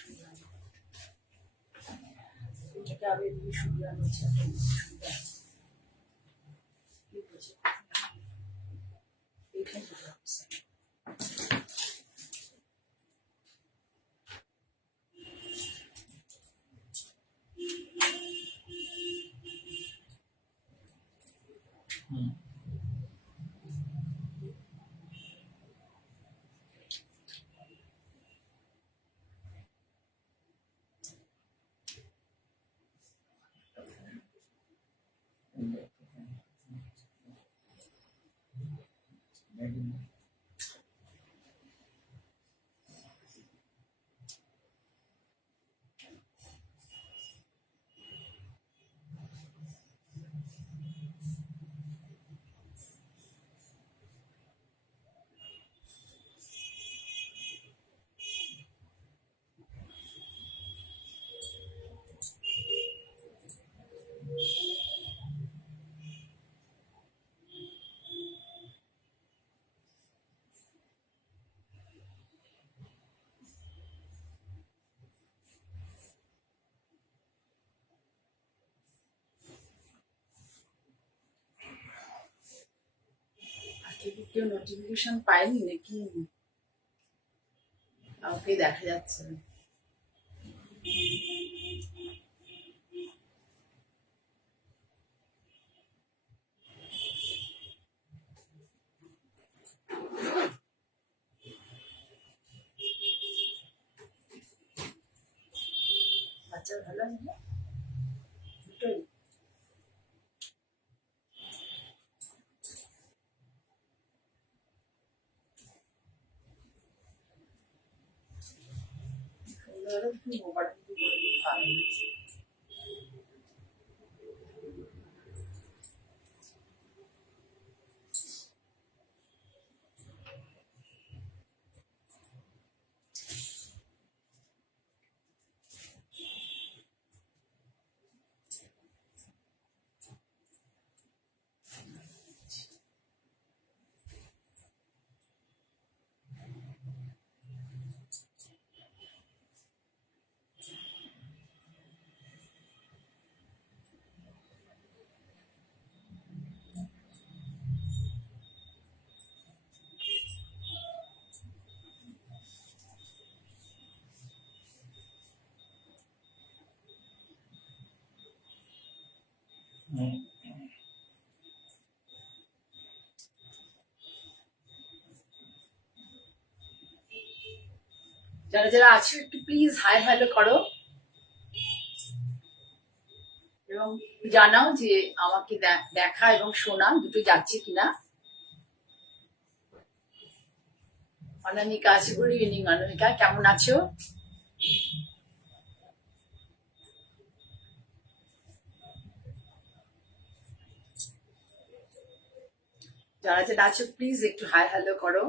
শুনলাম এটাকে আগে দিয়ে শুনলাম হচ্ছে কেউ নোটিফিকেশন পায়নি নাকি? কাউকে দেখা যাচ্ছে না। বাচ্চা ভালো আছে না? দুটোই মোবাইল ভালো। যারা যারা আছো একটু প্লিজ হাই হ্যালো করো এবং জানাও যে আমাকে দেখা এবং শোনা দুটো যাচ্ছে কিনা। অনামিকা আছে, গুড ইভিনিং অনামিকা, কেমন আছো? যারা যারা আছো প্লিজ একটু হাই হ্যালো করো।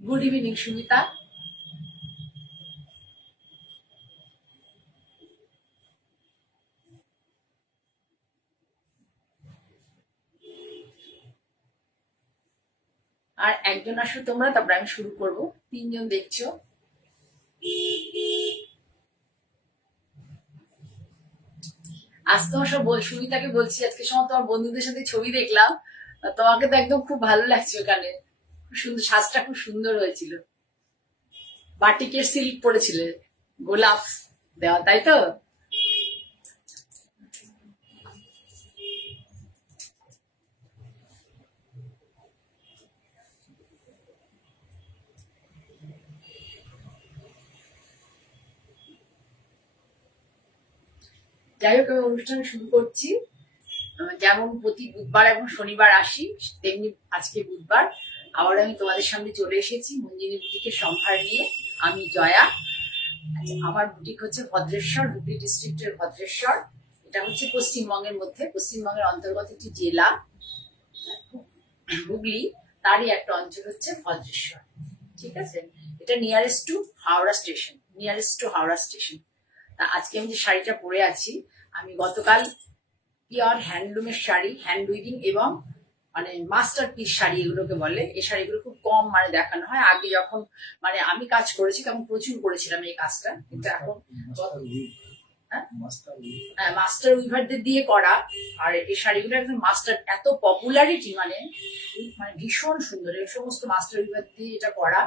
Good evening Sumita. আর একজন আসো তোমরা, তারপরে আমি শুরু করব। তিনজন দেখছো। আজ তোমার সব সুমিতাকে বলছি, আজকে সময় তোমার বন্ধুদের সাথে ছবি দেখলাম, তোমাকে তো একদম খুব ভালো লাগছে ওখানে, খুব সুন্দর সাজটা, খুব সুন্দর হয়েছিল। বাটিকের সিল্ক পরেছিলে, গোলাপ দেওয়া, তাই তো? যাই হোক, আমি অনুষ্ঠান শুরু করছি। যেমন প্রতি বুধবার এবং শনিবার আসি, তেমনি আজকে বুধবার আবার আমি তোমাদের সামনে চলে এসেছি মঞ্জিনী বুটিকের সম্ভার নিয়ে। আমি জয়া। আমার বুটিক হচ্ছে ভদ্রেশ্বর, হুগলি ডিস্ট্রিক্টের ভদ্রেশ্বর। এটা হচ্ছে পশ্চিমবঙ্গের মধ্যে, পশ্চিমবঙ্গের অন্তর্গত একটি জেলা হুগলি, তারই একটা অঞ্চল হচ্ছে ভদ্রেশ্বর। ঠিক আছে, এটা nearest to Howrah station, nearest to Howrah station. তা আজকে আমি যে শাড়িটা পরে আছি, আমি গতকাল পিওর হ্যান্ডলুমের শাড়ি, হ্যান্ড উইভিং এবং মানে মাস্টার পিস শাড়ি এগুলোকে বলে, এই শাড়িগুলো খুব কম মানে দেখানো হয়। আগে যখন মানে আমি কাজ করেছি তখন প্রচুর করেছিলাম এই কাজটা, কিন্তু এখন হ্যাঁ মাস্টার উইভারদের দিয়ে করা। আর এই শাড়িগুলো একদম মাস্টার, এত পপুলারিটি মানে মানে ভীষণ সুন্দর। এই সমস্ত মাস্টার উইভার দিয়ে এটা করা।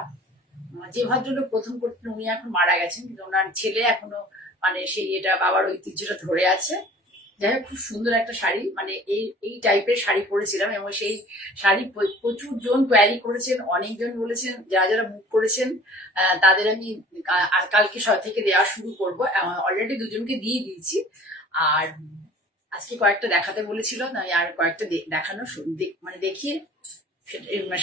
যে ভদ্রলোক প্রথম করতেন উনি এখন মারা গেছেন, কিন্তু ওনার ছেলে এখনো মানে সেই এটা বাবার ঐতিহ্যটা ধরে আছে। যাই হোক, খুব সুন্দর একটা শাড়ি, মানে এই এই টাইপের শাড়ি পরেছিলাম এবং সেই শাড়ি প্রচুর জন কোয়ারি করেছেন, অনেকজন বলেছেন, যারা যারা বুক করেছেন তাদের আমি কালকে থেকে দেওয়া শুরু করবো। অলরেডি দুজনকে দিয়ে দিয়েছি, আর আজকে কয়েকটা দেখাতে বলেছিল, আমি আর কয়েকটা দেখানো মানে দেখিয়ে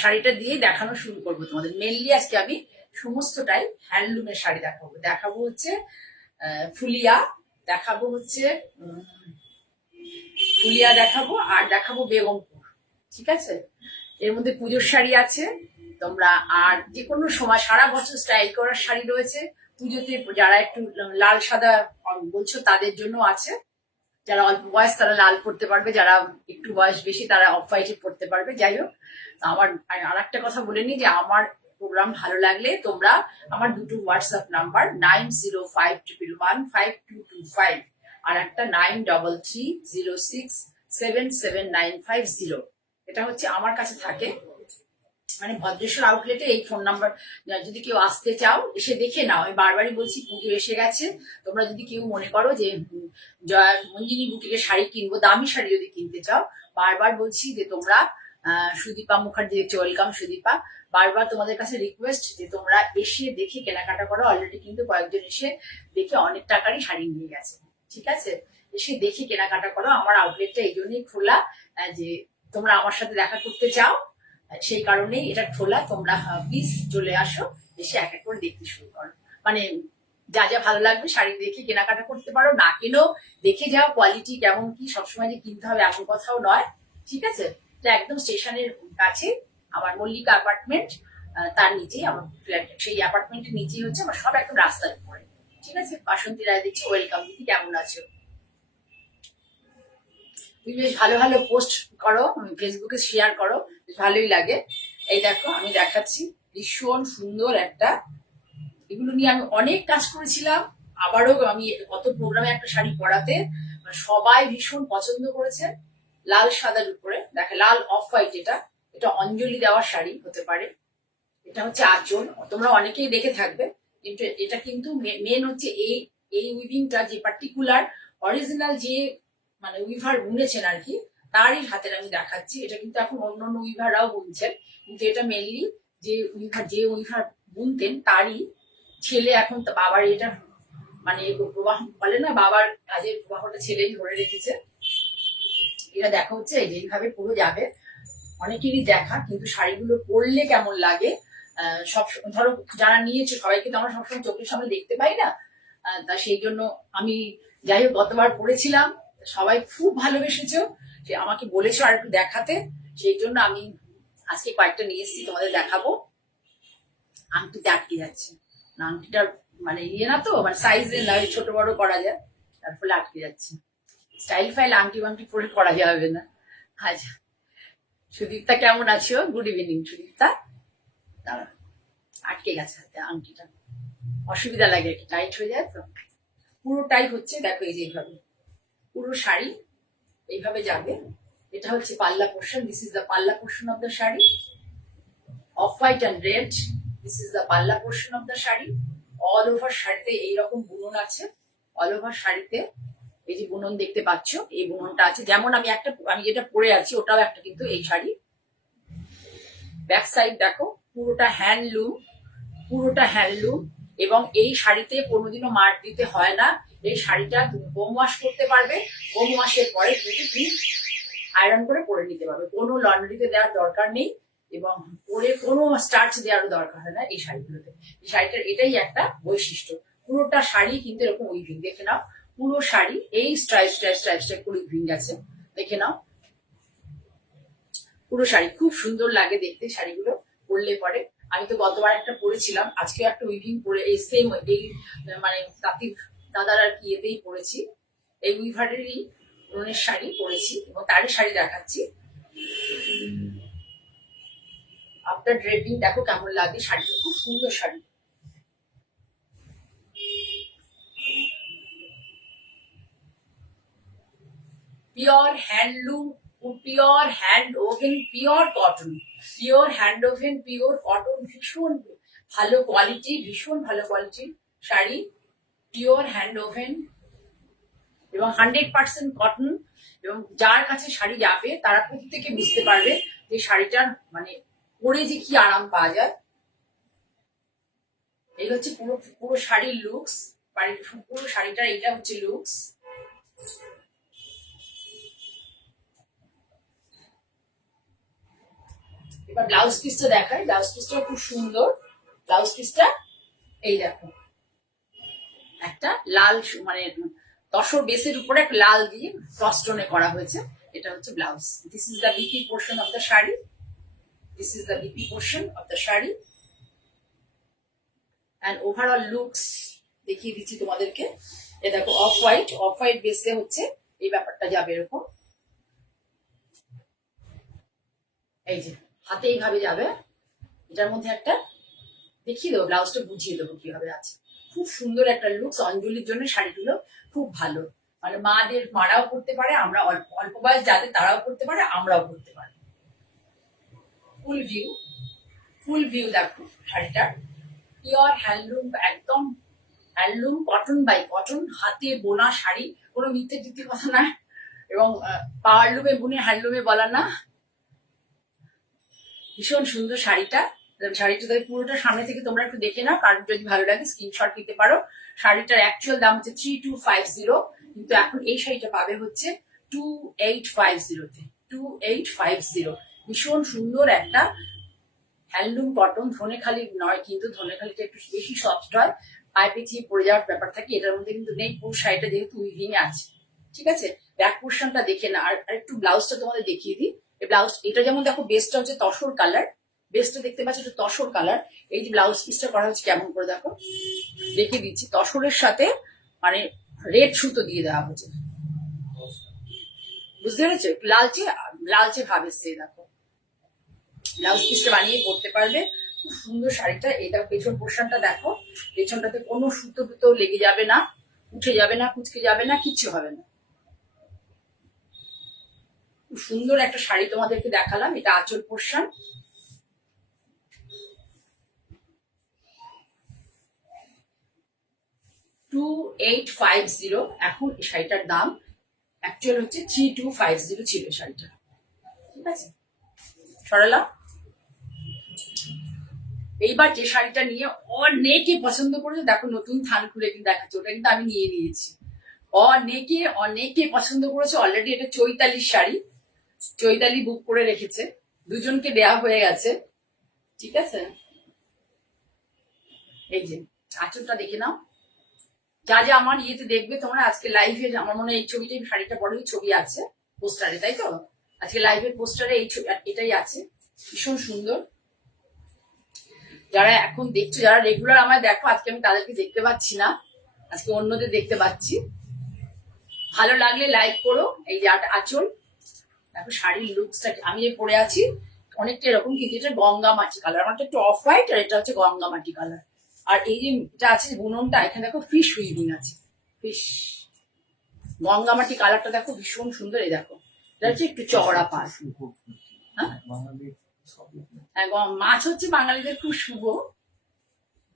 শাড়িটা দিয়ে দেখানো শুরু করবো তোমাদের। মেনলি আজকে আমি সমস্তটাই হ্যান্ডলুমের শাড়ি দেখাবো হচ্ছে ফুলিয়া, দেখাবো হচ্ছে ফুলিয়া দেখাবো, আর দেখাবো বেগমপুর। ঠিক আছে, এর মধ্যে পুজোর শাড়ি আছে তোমরা, আর যে কোনো সময় সারা বছর স্টাইল করার শাড়ি রয়েছে। পুজোতে যারা একটু লাল সাদা বলছো তাদের জন্য আছে, যারা অল্প বয়স তারা লাল পড়তে পারবে, যারা একটু বয়স বেশি তারা অফ হোয়াইটে পড়তে পারবে। যাই হোক, আমার আর একটা কথা বলে নি যে আমার প্রোগ্রাম ভালো লাগলে তোমরা আমার দুটো হোয়াটসঅ্যাপ নাম্বার 9051115225 আর একটা 9330677950, এটা হচ্ছে আমার কাছে থাকে। মানে ভদ্রেশ্বর আউটলেটে এই ফোন নাম্বার, যদি কেউ আসতে চাও এসে দেখে নাও। আমি বারবারই বলছি পুজো এসে গেছে, তোমরা যদি কেউ মনে করো যে মঞ্জিনী বুটিকে শাড়ি কিনবো, দামি শাড়ি যদি কিনতে চাও, বারবার বলছি যে তোমরা সুদীপা মুখার্জি দেখছো, ওয়েলকাম সুদীপা, বারবার তোমাদের কাছে রিকোয়েস্ট যে তোমরা এসে দেখে কেনাকাটা করো। অলরেডি কিন্তু কয়েকজন এসে দেখে অনেক টাকারই শাড়ি নিয়ে গেছে। ঠিক আছে, এসে দেখে কেনাকাটা করো। আমার আউটলেটটা এই জন্যই খোলা যে তোমরা আমার সাথে দেখা করতে চাও, সেই কারণেই এটা খোলা। তোমরা প্লিজ চলে আসো, এসে এক এক করে দেখতে শুরু করো। মানে যা যা ভালো লাগবে শাড়ি দেখে কেনাকাটা করতে পারো, না কেনো দেখে যাও কোয়ালিটি কেমন কি, সবসময় যে কিনতে হবে এমন কথাও নয়। ঠিক আছে, এটা একদম স্টেশনের কাছে আমার মল্লিকা অ্যাপার্টমেন্ট, তার নিচেই আমার ফ্ল্যাট, সেই অ্যাপার্টমেন্টের নিচেই হচ্ছে আমার সব, একদম রাস্তার উপরে। ঠিক আছে, বাসন্তী রায় দেখছি, ওয়েলকাম দিদি, কেমন আছো? তুমি বেশ ভালো ভালো পোস্ট করো, ফেসবুকে শেয়ার করো, বেশ ভালোই লাগে। এই দেখো আমি দেখাচ্ছি, ভীষণ সুন্দর একটা, এগুলো নিয়ে আমি অনেক কাজ করেছিলাম। আবারও আমি কত প্রোগ্রামে একটা শাড়ি পরাতে সবাই ভীষণ পছন্দ করেছে। লাল সাদার উপরে দেখে, লাল অফ হোয়াইট, এটা এটা অঞ্জলি দেওয়ার শাড়ি হতে পারে। এটা হচ্ছে আঁচল, তোমরা অনেকেই দেখে থাকবে, কিন্তু এটা কিন্তু মেন হচ্ছে এই এই উইভিংটা, যে পার্টিকুলার অরিজিনাল যে মানে উইভার বুনেছেন আর কি, তারই হাতের আমি দেখাচ্ছি। এটা কিন্তু এখন অন্য অন্য উইভাররাও বুনছেন, কিন্তু এটা মেনলি যে উইভার বুনতেন তারই ছেলে এখন বাবার এটা মানে প্রবাহ বলে না, বাবার কাজের প্রবাহটা ছেলেই ধরে রেখেছে। এটা দেখা হচ্ছে এইভাবে পুরো যাবে, অনেকেরই দেখা, কিন্তু শাড়িগুলো পরলে কেমন লাগে সব ধরো যারা নিয়েছে সবাইকে তো আমরা সবসময় চোখের সামনে দেখতে পাই না, তা সেই জন্য আমি যাই হোক গতবার পড়েছিলাম, সবাই খুব ভালোবেসেছো, সে আমাকে বলেছো আর একটু দেখাতে, সেই জন্য আমি আজকে কয়েকটা নিয়ে এসেছি তোমাদের দেখাবো। আংটিতে আটকে যাচ্ছে না, আংটিটার মানে ইয়ে না তো, মানে সাইজের না, ছোট বড় করা যায়, তার ফলে আটকে যাচ্ছে। স্টাইল ফাইল আংটি বাংটি পরে করা যাবে না। আচ্ছা, সুদীপ্তা কেমন আছো? Good evening Sudipta. দাঁড়া, আটকে গেছে হাতে আংটিটা, অসুবিধা লাগে, একটু টাইট হয়ে যায় তো। পুরোটাই হচ্ছে দেখো এই যে এইভাবে পুরো শাড়ি এইভাবে যাবে। এটা হচ্ছে পাল্লা portion, this is the palla portion of the sari, off white and red, this is the palla portion of the sari. All over শাড়িতে এইরকম বুনন আছে, অল ওভার শাড়িতে এই যে বুনন দেখতে পাচ্ছ, এই বুননটা আছে। যেমন আমি যেটা পরে আছি ওটাও একটা কিন্তু এই শাড়ি। ব্যাক সাইড দেখো, পুরোটা হ্যান্ডলুম, পুরোটা হ্যান্ডলুম, এবং এই শাড়িতে কোনোদিনও মার দিতে হয় না। এই শাড়িটা তুমি হোম ওয়াশ করতে পারবে, হোম ওয়াশের পরে কিন্তু তুমি আয়রন করে পরে নিতে পারবে, কোনো লন্ড্রিতে দেওয়ার দরকার নেই, এবং পরে কোনো স্টার্চ দেওয়ারও দরকার হয় না এই শাড়িগুলোতে। এই শাড়িটার এটাই একটা বৈশিষ্ট্য। পুরোটা শাড়ি কিন্তু এরকম উইভিং, দেখে নাও পুরো শাড়ি এই স্ট্রাইপ করে উইভিং আছে, দেখে নাও পুরো শাড়ি। খুব সুন্দর লাগে দেখতে শাড়িগুলো পরলে পরে। আমি তো গতবার একটা পরেছিলাম, আজকে একটা উইভিং পরে এই সেম এই মানে তাঁতির দাদার আর কি এতেই পরেছি, এই উইভারেরই উনের শাড়ি পরেছি এবং তারই শাড়ি দেখাচ্ছি। আফটার ড্রেপিং দেখো কেমন লাগে শাড়িটা, খুব সুন্দর sari. Pure handloom, pure hand woven, pure cotton, pure hand woven, pure cotton, ভীষণ ভালো কোয়ালিটি, ভীষণ ভালো কোয়ালিটির শাড়ি, পিওর হ্যান্ড ওভেন এবং 100% কটন। এবং যার কাছে শাড়ি যাবে তারা প্রত্যেকে বুঝতে পারবে যে শাড়িটার মানে পরে যে কি আরাম পাওয়া যায়। এই হচ্ছে পুরো পুরো শাড়ির লুকস, পুরো শাড়িটার এইটা হচ্ছে লুকস। এবার ব্লাউজ পিসটা দেখাই, ব্লাউজ পিসটা খুব সুন্দর। ব্লাউজ পিসটা এই দেখো, একটা লাল মানে তসর বেসের উপরে একটা লাল দিয়ে ক্রসস্টোনে করা হয়েছে, এটা হচ্ছে blouse. This is the BP portion of the sari, this is the BP portion of the sari. And overall looks দেখিয়ে দিচ্ছি তোমাদেরকে। এ দেখো অফ হোয়াইট বেসে হচ্ছে এই ব্যাপারটা যাবে এরকম, এই যে হাতে এইভাবে যাবে। এটার মধ্যে একটা দেখিয়ে দেবো, ব্লাউজটা বুঝিয়ে দেবো কিভাবে আছে। খুব সুন্দর একটা লুকস, অঞ্জলির জন্য শাড়িগুলো খুব ভালো, মানে মারাও পড়তে পারে, আমরা অল্প অল্প বয়স যাদের তারাও পড়তে পারে, আমরাও পড়তে পারি। ফুল ভিউ দেখো শাড়িটার, পিওর হ্যান্ডলুম, একদম হ্যান্ডলুম, কটন বাই কটন, হাতে বোনা শাড়ি, কোনো মিথ্যে টিথ্যে কথা না। এবং পাওয়ারলুমে বুনে হ্যান্ডলুমে বলা না। ভীষণ সুন্দর শাড়িটা, শাড়িটা পুরোটা সামনে থেকে তোমরা একটু দেখে নাও, কারণ যদি ভালো লাগে স্ক্রিনশট নিতে পারো। শাড়িটার অ্যাকচুয়াল দাম হচ্ছে 3250, কিন্তু এখন এই শাড়িটা পাবে হচ্ছে 2850 তে, 2850। ভীষণ সুন্দর একটা হ্যান্ডলুম কটন, ধনেখালি নয় কিন্তু, ধনেখালিটা একটু বেশি সফট হয়, পায়ে পিছিয়ে পড়ে যাওয়ার ব্যাপার থাকে, এটার মধ্যে কিন্তু নেই। পুরো শাড়িটা যেহেতু উইভিং আছে, ঠিক আছে। ব্যাক পোর্শনটা দেখে না, আর একটু ব্লাউজটা তোমাদের দেখিয়ে দিই। এই ব্লাউজ এটা যেমন দেখো, বেসটা হচ্ছে তসর কালার, বেসটা দেখতে পাচ্ছ এটা তসর কালার। এই যে ব্লাউজ পিসটা করা হচ্ছে কেমন করে দেখো, দেখে দিচ্ছি। তসরের সাথে মানে রেড সুতো দিয়ে দেওয়া হচ্ছে, বুঝতে পেরেছো, লালচে লালচে ভাব এসছে। দেখো ব্লাউজ পিসটা বানিয়ে পরতে পারবে, খুব সুন্দর শাড়িটা। এটা পেছন পোর্শনটা দেখো, পেছনটাতে কোনো সুতো টুতো লেগে যাবে না, উঠে যাবে না, কুচকে যাবে না, কিচ্ছু হবে না। খুব সুন্দর একটা শাড়ি তোমাদেরকে দেখালাম, এটা আঁচল পোর্শন। $2850 এখন এই শাড়িটার দাম, অ্যাকচুয়াল হচ্ছে 3250 ছিল শাড়িটা, ঠিক আছে। সরালাম। এইবার যে শাড়িটা নিয়ে অনেকে পছন্দ করেছে, দেখো নতুন থান খুলে কিন্তু দেখাচ্ছে, ওটা কিন্তু আমি নিয়ে নিয়েছি। অনেকে পছন্দ করেছে অলরেডি। এটা চৈতালির শাড়ি, চৈতালি বুক করে রেখেছে, দুজনকে দেয়া হয়ে গেছে, ঠিক আছে। এই যে আঁচলটা দেখে নাও। যা যা আমার ইয়েতে দেখবে তোমরা আজকে লাইভে, আমার মনে হয় এই ছবিটাই, শাড়িটা পরেই ছবি আছে পোস্টারে, তাই তো। আজকে লাইভের পোস্টারে এই ছবি এটাই আছে, ভীষণ সুন্দর। যারা এখন দেখছো, যারা রেগুলার আমায় দেখো, আজকে আমি তাদেরকে দেখতে পাচ্ছি না, আজকে অন্যদের দেখতে পাচ্ছি। ভালো লাগলে লাইক করো। এই যে আঁচল দেখো, শাড়ির লুকসটা আমি যে পরে আছি অনেকটা এরকম, কিন্তু এটা গঙ্গা মাটি কালার, আমারটা একটু অফ হোয়াইট, আর এটা হচ্ছে গঙ্গা মাটি কালার। আর এই যে এটা আছে বুননটা, এখানে দেখো ফিশ উইভিং আছে, ফিশ গঙ্গা মাটি কালারটা দেখো, ভীষণ সুন্দর। এই দেখো এটা হচ্ছে একটু চওড়া পাশ। হ্যাঁ, মাছ হচ্ছে বাঙালিদের খুব শুভ,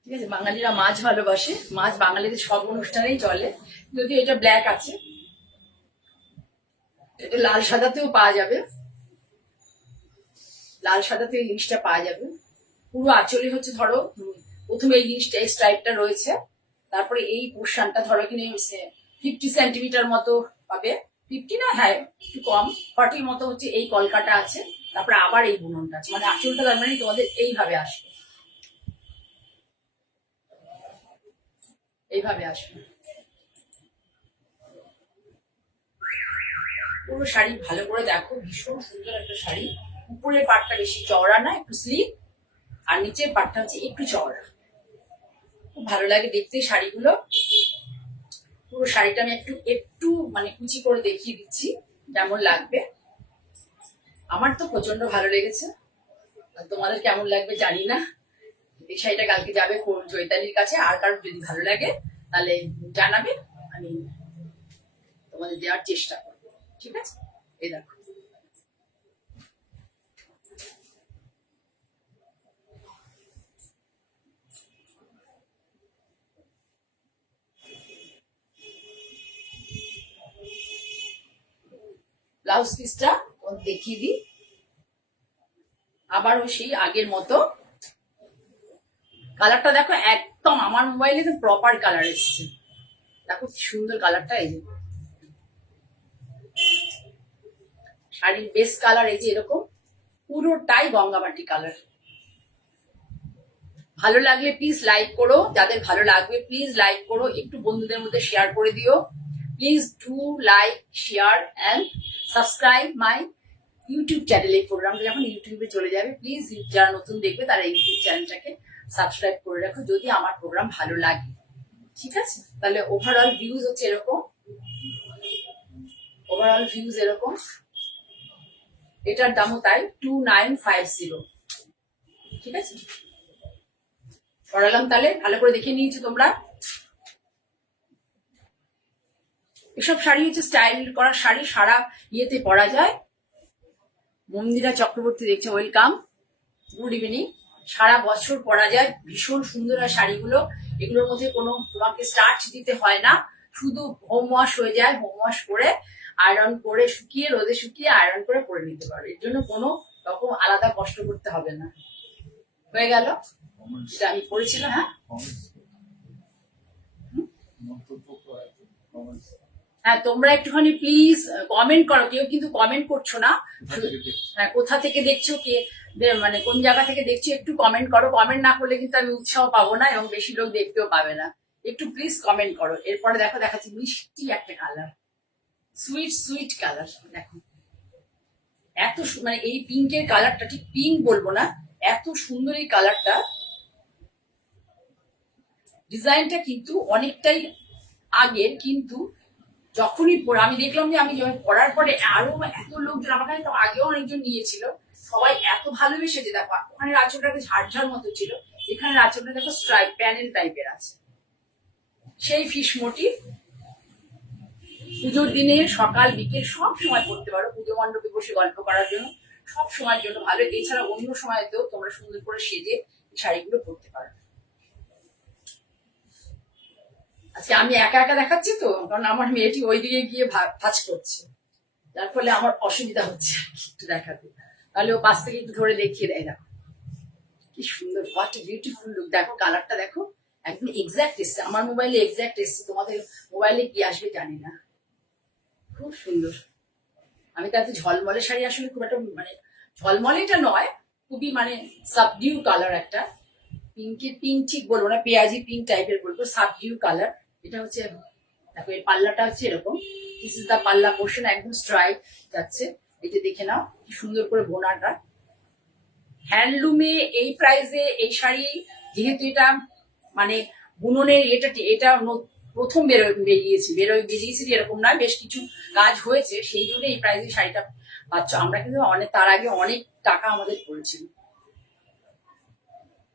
ঠিক আছে। বাঙালিরা মাছ ভালোবাসে, মাছ বাঙালিদের সব অনুষ্ঠানেই চলে। যদি এটা ব্ল্যাক আছে, এটা লাল সাদাতেও পাওয়া যাবে, লাল সাদাতে এই জিনিসটা পাওয়া যাবে। পুরো আঁচলে হচ্ছে ধরো প্রথমে এই জিনিসটা, এই স্ট্রাইপটা রয়েছে, তারপরে এই পোর্শনটা ধরো এখানে 50 সেন্টিমিটার মতো পাবে, 50 না, হ্যাঁ একটু কম, 40 মতো হচ্ছে এই কলকাটা আছে, তারপরে আবার এই বুননটা আছে, মানে আঁচলটা তার মানে তোমাদের এইভাবে আসবে, এইভাবে আসবে। পুরো শাড়ি ভালো করে দেখো, ভীষণ সুন্দর একটা শাড়ি। উপরের পাটটা বেশি চওড়া না, একটু স্লিপ, আর নিচের পাটটা হচ্ছে একটু চওড়া। খুব ভালো লাগে দেখতে শাড়িগুলো। পুরো শাড়িটা আমি একটু একটু মানে কুচি করে দেখিয়ে দিচ্ছি কেমন লাগবে। আমার তো প্রচন্ড ভালো লেগেছে, আর তোমাদের কেমন লাগবে জানি না। এই শাড়িটা কালকে যাবে চৈতালির কাছে, আর কারোর যদি ভালো লাগে তাহলে জানাবে, আমি তোমাদের দেওয়ার চেষ্টা করবো। ঠিক আছে, এই দেখো। ব্লাউজ পিসটা দেখিয়ে দিই, আবারও সেই আগের মতো। কালারটা দেখো একদম আমার মোবাইলে তো প্রপার কালার এসছে, দেখো কি সুন্দর কালারটা। এই যে শাড়ির বেস্ট কালার, এই যে এরকম পুরোটাই গঙ্গামাটি কালার। ভালো লাগলে প্লিজ লাইক করো, যাদের ভালো লাগবে প্লিজ লাইক করো, একটু বন্ধুদের মধ্যে শেয়ার করে দিও। Please do like, share and subscribe my YouTube channel. এই প্রোগ্রামটা যখন ইউটিউবে চলে যাবে, প্লিজ যারা নতুন দেখবে তারা ইউটিউব চ্যানেলটাকে সাবস্ক্রাইব করে রাখো যদি আমার প্রোগ্রাম ভালো লাগে। ঠিক আছে, তাহলে ওভারঅল ভিউজ হচ্ছে এরকম, ওভারঅল ভিউজ এরকম। এটার দামও তাই 2950। ঠিক আছে, পড়ালাম, তাহলে ভালো করে দেখে নিয়েছো তোমরা। এসব শাড়ি হচ্ছে স্টাইল করা শাড়ি, সারা ইয়েতে পরা যায়। মন্দিরা চক্রবর্তী দেখছে, ওয়েলকাম, গুড ইভিনিং। সারা বছর পরা যায়, ভীষণ সুন্দর হয় শাড়িগুলো। এগুলোর মধ্যে কোনো তোমাকে স্টার্চ দিতে হয় না, শুধু হোম ওয়াশ হয়ে যায়। হোম ওয়াশ করে আয়রন করে শুকিয়ে, রোদে শুকিয়ে আয়রন করে পরে নিতে পারো। এর জন্য কোনো রকম আলাদা কষ্ট করতে হবে না। হয়ে গেল, যেটা আমি পড়েছিলাম। হ্যাঁ হ্যাঁ, তোমরা একটুখানি প্লিজ কমেন্ট করো। কেউ কিন্তু কমেন্ট করছো না। হ্যাঁ, কোথা থেকে দেখছো, কে মানে কোন জায়গা থেকে দেখছো, একটু কমেন্ট করো। কমেন্ট না করলে কিন্তু আমি উৎসাহ পাবো না এবং বেশি লোক দেখতেও পাবে না। একটু প্লিজ কমেন্ট করো। এরপরে দেখো, দেখাচ্ছি মিষ্টি একটা কালার, সুইট সুইট কালার। দেখো এত মানে এই পিঙ্কের কালারটা, ঠিক পিঙ্ক বলবো না, এত সুন্দর এই কালারটা। ডিজাইনটা কিন্তু অনেকটাই আগের, কিন্তু যখনই আমি দেখলাম যে আমি যখন পড়ার পরে আরো এত লোকজন, আমার কাছে তো আগেও অনেকজন নিয়েছিল, সবাই এত ভালোবেসেছে। দেখো ওখানে আঁচলটা ঝাড়ঝাড় মতো ছিল, এখানে আঁচলটা দেখো স্ট্রাইপ প্যানেল টাইপের আছে, সেই ফিশ মোটিভ। পুজোর দিনে সকাল বিকেল সব সময় পড়তে পারো, পুজো মণ্ডপে বসে গল্প করার জন্য সব সময়ের জন্য ভালো। এছাড়া অন্য সময়তেও তোমরা সুন্দর করে সেজে এই শাড়িগুলো পরতে পারো। আজকে আমি একা একা দেখাচ্ছি তো, কারণ আমার মেয়েটি ওইদিকে গিয়ে ভাজ করছে, যার ফলে আমার অসুবিধা হচ্ছে একটু দেখাতে। তাহলে ও পাশ থেকে একটু ধরে দেখিয়ে দেয়। দেখো কি সুন্দর, হোয়াট বিউটিফুল লুক। দেখো কালারটা দেখো, একদম এক্সাক্ট এসছে। আমার মোবাইলে এক্সাক্ট এসছে, তোমাদের মোবাইলে কি আসবে জানি না। খুব সুন্দর। আমি তাতে ঝলমলে শাড়ি আসলে খুব একটা মানে ঝলমলেটা নয়, খুবই মানে সাবডিউ কালার একটা, পিঙ্কের পিঙ্ক ঠিক বলবো না, পেঁয়াজি পিঙ্ক টাইপের বলবো, সাবডিউ কালার। এটা হচ্ছে দেখো, এর পাল্লাটা হচ্ছে এরকম, দিস ইজ দা পাল্লা পোর্শন, একদম স্ট্রাইপ যাচ্ছে। এটা দেখে নাও কি সুন্দর করে বোনাটা। হ্যান্ডলুমে এই প্রাইসে এই শাড়ি, যেহেতু এটা মানে বুননের এটা প্রথম বেরিয়েছে এরকম নয়, বেশ কিছু কাজ হয়েছে, সেই জন্য এই প্রাইসে শাড়িটা পাচ্ছ। আমরা কিন্তু অনেক তার আগে অনেক টাকা আমাদের পড়েছিল,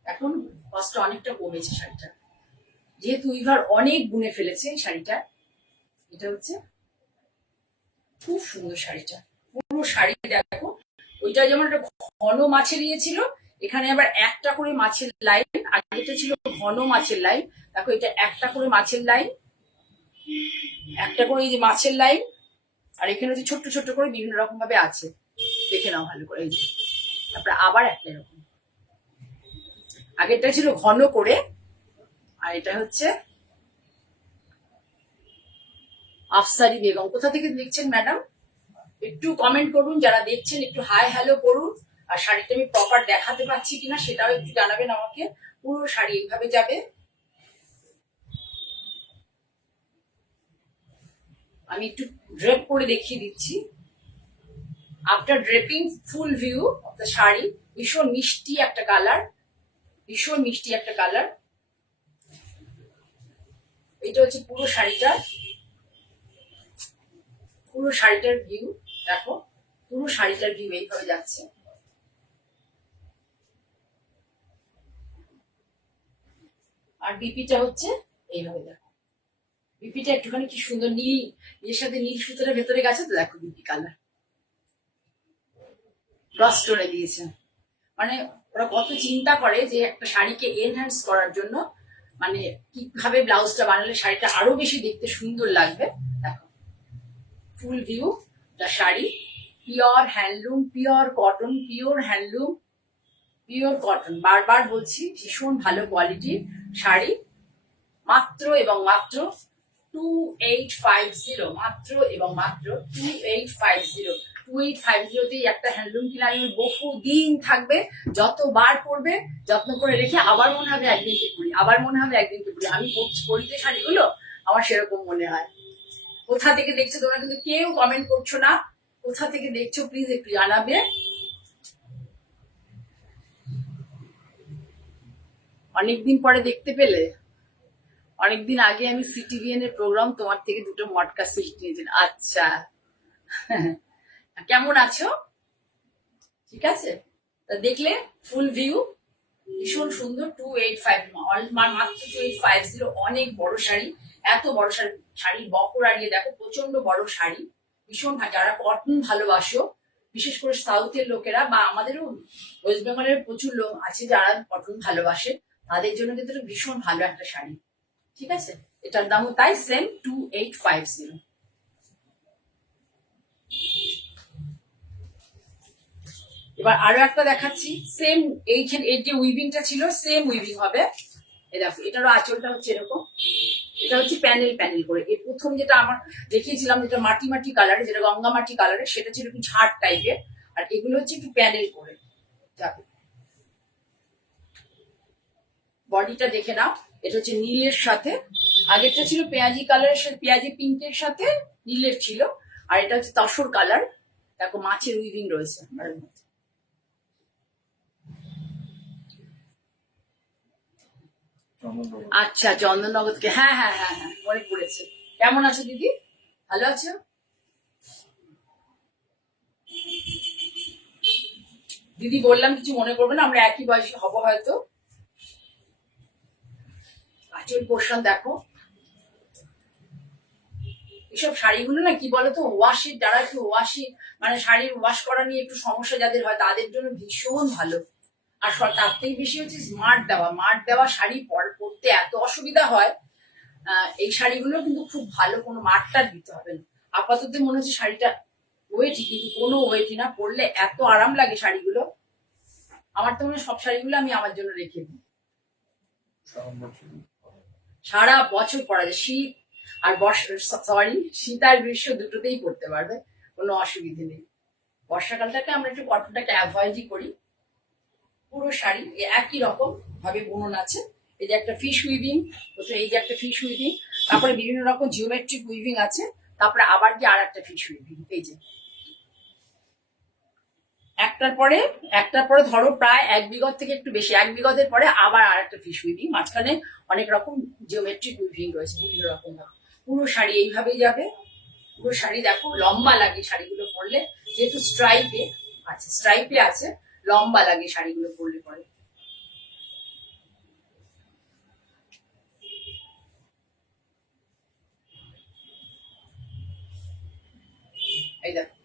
এখন কষ্টটা অনেকটা কমেছে শাড়িটা, যেহেতু উইভার অনেক বুনে ফেলেছে শাড়িটা। এটা হচ্ছে খুব সুন্দর শাড়িটা, পুরো শাড়ি দেখো। ওইটা যেমন একটা ঘন মাছের ইয়ে ছিল, এখানে আবার একটা করে মাছের লাইন, আগেটা ছিল ঘন মাছের লাইন, দেখো এটা একটা করে মাছের লাইন, একটা করে এই যে মাছের লাইন, আর এখানে হচ্ছে ছোট্ট ছোট্ট করে বিভিন্ন রকম ভাবে আছে। দেখে নাও ভালো করে, এই যে তারপরে আবার একটা এরকম। আগেরটা ছিল ঘন করে, আর এটা হচ্ছে আফসারি বেগম। কোথা থেকে দেখছেন ম্যাডাম একটু কমেন্ট করুন, যারা দেখছেন একটু হাই হ্যালো করুন। আর শাড়িটা আমি প্রপার দেখাতে পাচ্ছি কিনা সেটাও একটু জানাবেন আমাকে। পুরো শাড়ি এইভাবে যাবে, আমি একটু ড্রেপ করে দেখিয়ে দিচ্ছি। After draping full view of the sari, ভীষণ মিষ্টি একটা কালার, ভীষণ মিষ্টি একটা কালার। এটা হচ্ছে পুরো শাড়িটার ভিউ। দেখো পুরো শাড়িটার ভিউ এইভাবে যাচ্ছে। আর বিপিটা হচ্ছে এইভাবে, দেখো বিপিটা একটুখানি কি সুন্দর নীল, এর সাথে নীল সুতোটা ভেতরে গেছে তো, দেখো বিপি কালার ক্রস টোনে দিয়েছে। মানে ওরা কত চিন্তা করে যে একটা শাড়িকে এনহ্যান্স করার জন্য, মানে কিভাবে ব্লাউজটা বানালে শাড়িটা আরো বেশি দেখতে সুন্দর লাগবে। দেখো full view the sari, pure handloom, pure cotton, pure handloom, pure cotton. বারবার বলছি ভীষণ ভালো কোয়ালিটির শাড়ি, মাত্র এবং মাত্র 2850, মাত্র এবং মাত্র 2850। 2850তেই একটা হ্যান্ডলুম কিনে আমি বহু দিন থাকবে, যতবার পরবে যত্ন করে রেখে আবার মনে হবে একদিনকে পরি, আবার মনে হবে একদিনকে পরি। আমি পরিতে শাড়িগুলো আমার সেরকম মনে হয়। কোথা থেকে দেখছো তোমরা কিন্তু কেউ কমেন্ট করছো না, কোথা থেকে দেখছো প্লিজ একটু জানাবে। অনেকদিন পরে দেখতে পেলে। অনেকদিন আগে আমি সিটিভিএন এর প্রোগ্রাম, তোমার থেকে দুটো মটকা সিল্ক নিয়েছিলাম। আচ্ছা কেমন আছো? ঠিক আছে, দেখলে ফুল ভিউ ভীষণ সুন্দর। 285, মাত্র 2850। অনেক বড় শাড়ি, এত বড় শাড়ি, শাড়ির বকর আড়িয়ে দেখো, প্রচন্ড বড় শাড়ি। ভীষণ যারা কটন ভালোবাসো, বিশেষ করে সাউথের লোকেরা বা আমাদেরও ওয়েস্ট বেঙ্গলের প্রচুর লোক আছে যারা কটন ভালোবাসে, তাদের জন্য কিন্তু ভীষণ ভালো একটা শাড়ি। ঠিক আছে, এটার দামও তাই সেম 2850। এবার আরো একটা দেখাচ্ছি, সেম এইখানে এর যে উইভিংটা ছিল সেম উইভিং হবে। এই দেখো এটারও আঁচলটা হচ্ছে এরকম, এটা হচ্ছে প্যানেল প্যানেল করে। এই প্রথম যেটা আমার দেখিয়েছিলাম, যেটা মাটি মাটি কালারে, যেটা গঙ্গা মাটি কালারে, সেটা ছিল একটু ঝাড় টাইপের, আর এগুলো হচ্ছে একটু প্যানেল করে যাবে। বডিটা দেখে নাও, এটা হচ্ছে নীলের সাথে, আগেরটা ছিল পেঁয়াজি কালারের সাথে, পেঁয়াজি পিঙ্কের সাথে নীলের ছিল, আর এটা হচ্ছে তসর কালার। দেখো মাছের উইভিং রয়েছে। আচ্ছা চন্দননগর থেকে, হ্যাঁ হ্যাঁ হ্যাঁ হ্যাঁ মনে পড়েছে। কেমন আছো দিদি? ভালো আছো? দিদি বললাম কিছু মনে করবে না, আমরা একই বয়সী হব হয়তো। আঁচল পোর্শন দেখো। এসব শাড়িগুলো না কি বলতো, ওয়াশি, যারা একটু ওয়াশি মানে শাড়ির ওয়াশ করা নিয়ে একটু সমস্যা যাদের হয়, তাদের জন্য ভীষণ ভালো। আর তার থেকে বেশি হচ্ছে মার দেওয়া শাড়ি পরতে এত অসুবিধা হয়। এই শাড়িগুলো কিন্তু খুব ভালো, কোনো মারটা দিতে হবে না। আপাতত মনে হচ্ছে শাড়িটা ওয়েটই, কিন্তু কোনো ওয়েটই না, পরলে এত আরাম লাগে শাড়িগুলো। আমার তো মনে হয় সব শাড়িগুলো আমি আমার জন্য রেখে দিই, সারা বছর পরা যায়। শীত আর শীত আর গ্রীষ্ম দুটোতেই পরতে পারবে, কোনো অসুবিধে নেই। বর্ষাকালটাকে আমরা একটু কটনটাকে অ্যাভয়েডই করি। পুরো শাড়ি একই রকম ভাবে বুনন আছে। এই যে একটা ফিশ উইভিং, এই যে একটা ফিশ উইভিং, তারপরে বিভিন্ন রকম জিওমেট্রিক উইভিং আছে, তারপরে আবার যে আর একটা ফিশ উইভিং। এই যে একটার পরে ধরো প্রায় 1 বিগত থেকে একটু বেশি, 1 বিগতের পরে আবার আর একটা ফিশ উইভিং, মাঝখানে অনেক রকম জিওমেট্রিক উইভিং রয়েছে বিভিন্ন রকম। পুরো শাড়ি এইভাবেই যাবে। পুরো শাড়ি দেখো লম্বা লাগে শাড়িগুলো পরলে, যেহেতু স্ট্রাইপে আছে, লম্বা লাগে শাড়িগুলো পরলে পরে। এই দেখো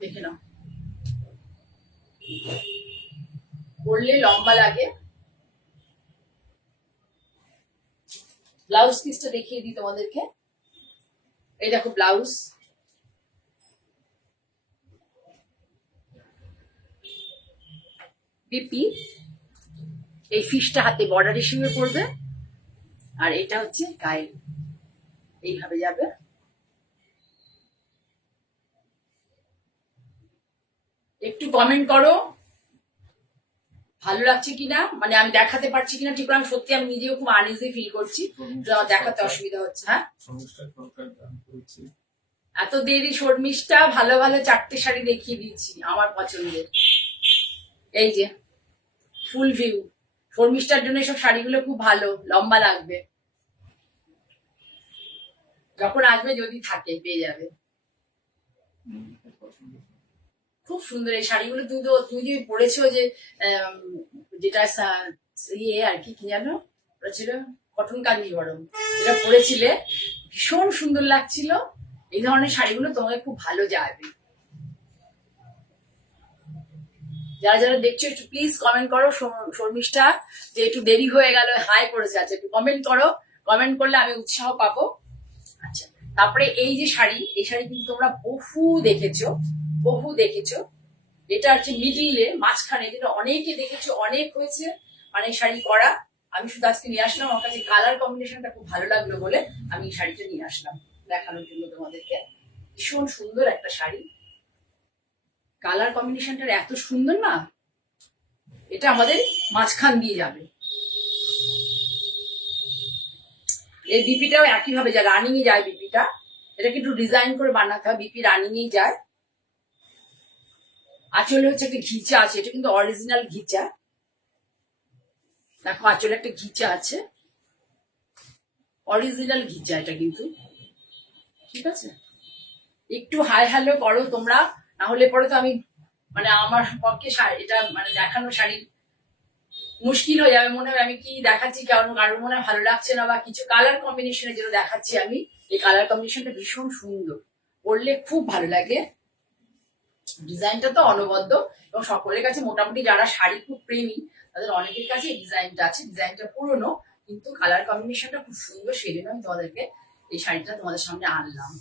দেখে নাও, পরলে লম্বা লাগে। ব্লাউজ পিসটা দেখিয়ে দিই তোমাদেরকে। এই দেখো ব্লাউজ, বিপি এই ফিশটা হাতে বর্ডার হিসেবে পড়বে, আর এটা হচ্ছে গায়ে এইভাবে যাবে। একটু কমেন্ট করো ভালো লাগছে কিনা, মানে আমি দেখাতে পারছি কিনা ঠিক করে আমি সত্যি আমি নিজেও খুব আনইজি ফিল করছি, আমার দেখাতে অসুবিধা হচ্ছে। হ্যাঁ, এত দেরি শর্মিষ্ঠা, ভালো ভালো 4টে শাড়ি দেখিয়ে দিচ্ছি আমার পছন্দের। এই যে ফুল ভিউ, শর্মিষ্ঠার জন্য সব শাড়িগুলো খুব ভালো, লম্বা লাগবে, যখন আসবে যদি থাকে পেয়ে যাবে। খুব সুন্দর এই শাড়িগুলো। তুমি যে পরেছো যে যেটা ইয়ে আর কি জানো ওটা ছিল কটন কাঞ্জিভরম, যেটা পরেছিলে ভীষণ সুন্দর লাগছিল। এই ধরনের শাড়িগুলো তোমাকে খুব ভালো যাবে। যারা যারা দেখছো একটু প্লিজ কমেন্ট করো শর্মিষ্ঠা, যে একটু দেরি হয়ে গেল, হাই করেছে, আচ্ছা একটু কমেন্ট করো, কমেন্ট করলে আমি উৎসাহ পাবো। আচ্ছা, তারপরে এই যে শাড়ি, এই শাড়ি কিন্তু তোমরা বহু দেখেছো। এটা হচ্ছে মিডিলে, মাঝখানে, যেটা অনেকে দেখেছো, অনেক হয়েছে মানে শাড়ি করা। আমি শুধু আজকে নিয়ে আসলাম, আমার কাছে কালার কম্বিনেশনটা খুব ভালো লাগলো বলে আমি এই শাড়িটা নিয়ে আসলাম দেখানোর জন্য তোমাদেরকে। ভীষণ সুন্দর একটা শাড়ি, কালার কম্বিনেশনটা এত সুন্দর না, এটা আমাদের মাঝখান দিয়ে যাবে। এই বিপিটাও একইভাবে যা রানিং এ যায় বিপিটা, এটাকে একটু ডিজাইন করে বানাতে হয়, বিপি রানিং এ যায়। আঁচলে হচ্ছে একটা ঘিচা আছে, এটা কিন্তু অরিজিনাল ঘিচা, দেখো আঁচলে একটা ঘিচা আছে, অরিজিনাল ঘিচা এটা কিন্তু, ঠিক আছে। একটু হাই হ্যালো করো তোমরা, না হলে পরে তো আমি মানে আমার পক্ষে এটা মানে দেখানো শাড়ি মুশকিল হয়ে যাবে, মনে হয় আমি কি দেখাচ্ছি, কারণ কারোর মনে হয় ভালো লাগছে না বা কিছু। কালার কম্বিনেশনের জন্য দেখাচ্ছি আমি, এই কালার কম্বিনেশনটা ভীষণ সুন্দর, পরলে খুব ভালো লাগে। ডিজাইনটা তো অনবদ্য, এবং সকলের কাছে মোটামুটি যারা শাড়ি খুব প্রেমী তাদের অনেকের কাছে এই ডিজাইনটা আছে। ডিজাইনটা পুরনো কিন্তু কালার কম্বিনেশনটা খুব সুন্দর, সেই জন্য আমি তোমাদেরকে এই শাড়িটা তোমাদের সামনে আনলাম।